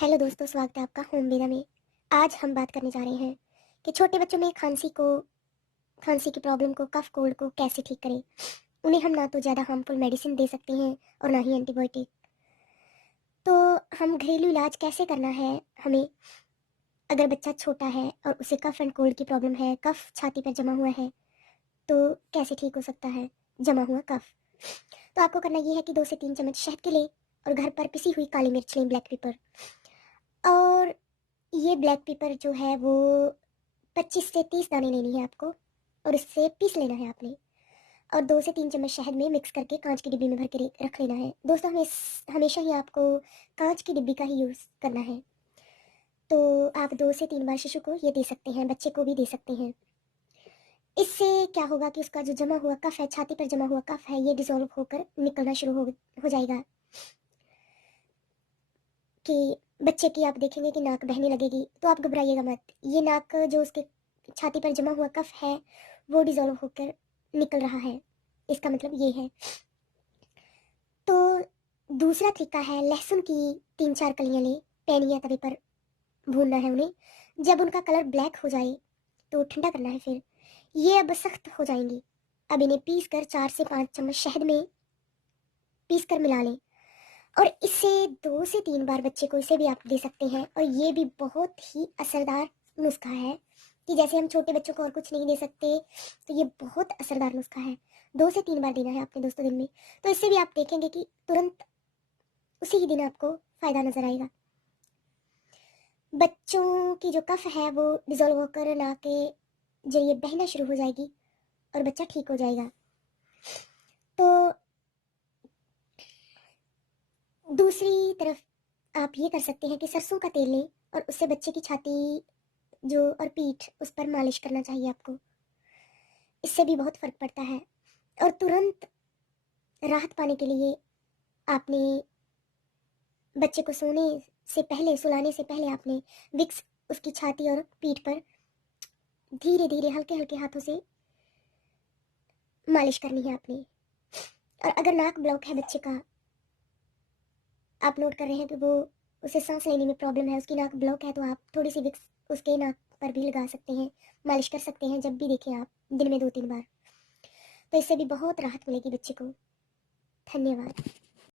Hello दोस्तों, स्वागत है आपका होम वेदा में। आज हम बात करने जा रहे हैं कि छोटे बच्चों में खांसी की प्रॉब्लम को, कफ कोल्ड को कैसे ठीक करें। उन्हें हम ना तो ज़्यादा हार्मफुल मेडिसिन दे सकते हैं और ना ही एंटीबायोटिक। तो हम घरेलू इलाज कैसे करना है हमें, अगर बच्चा छोटा है और उसे कफ एंड कोल्ड की प्रॉब्लम है, कफ छाती पर जमा हुआ है, तो कैसे ठीक हो सकता है जमा हुआ कफ। तो आपको करना ये है कि 2 से 3 चम्मच शहद के लें और घर पर पिसी हुई काली मिर्च लें, ब्लैक पेपर। और ये ब्लैक पेपर जो है वो 25 से 30 दाने लेनी है आपको और इससे पीस लेना है आपने। और 2 से 3 चम्मच शहद में मिक्स करके कांच की डिब्बी में भर के रख लेना है। दोस्तों, हमेशा ही आपको कांच की डिब्बी का ही यूज़ करना है। तो आप 2 से 3 बार शिशु को ये दे सकते हैं, बच्चे को भी दे सकते हैं। इससे क्या होगा कि उसका जो जमा हुआ कफ है, छाती पर जमा हुआ कफ है, ये डिजोल्व होकर निकलना शुरू हो जाएगा। कि बच्चे की आप देखेंगे कि नाक बहने लगेगी, तो आप घबराइएगा मत। ये नाक जो उसके छाती पर जमा हुआ कफ है वो डिजोल्व होकर निकल रहा है, इसका मतलब ये है। तो दूसरा तरीका है, लहसुन की 3-4 कलियां लें, पैन या तवे पर भूनना है उन्हें। जब उनका कलर ब्लैक हो जाए तो ठंडा करना है। फिर ये अब सख्त हो जाएंगी। अब इन्हें पीस कर 4 से 5 चम्मच शहद में पीस कर मिला लें और इससे 2 से 3 बार बच्चे को इसे भी आप दे सकते हैं। और ये भी बहुत ही असरदार नुस्खा है कि जैसे हम छोटे बच्चों को और कुछ नहीं दे सकते, तो ये बहुत असरदार नुस्खा है। 2 से 3 बार देना है आपने दोस्तों दिन में। तो इससे भी आप देखेंगे कि तुरंत उसी ही दिन आपको फ़ायदा नज़र आएगा। बच्चों की जो कफ है वो डिजोल्व होकर ना के जरिए बहना शुरू हो जाएगी और बच्चा ठीक हो जाएगा। तो दूसरी तरफ आप ये कर सकते हैं कि सरसों का तेल लें और उससे बच्चे की छाती जो और पीठ उस पर मालिश करना चाहिए आपको। इससे भी बहुत फ़र्क पड़ता है। और तुरंत राहत पाने के लिए आपने बच्चे को सुलाने से पहले आपने विक्स उसकी छाती और पीठ पर धीरे धीरे हल्के हल्के हाथों से मालिश करनी है आपने। और अगर नाक ब्लॉक है बच्चे का, आप नोट कर रहे हैं कि वो उसे सांस लेने में प्रॉब्लम है, उसकी नाक ब्लॉक है, तो आप थोड़ी सी विक्स उसके नाक पर भी लगा सकते हैं, मालिश कर सकते हैं जब भी देखें आप, दिन में 2-3 बार। तो इससे भी बहुत राहत मिलेगी बच्चे को। धन्यवाद।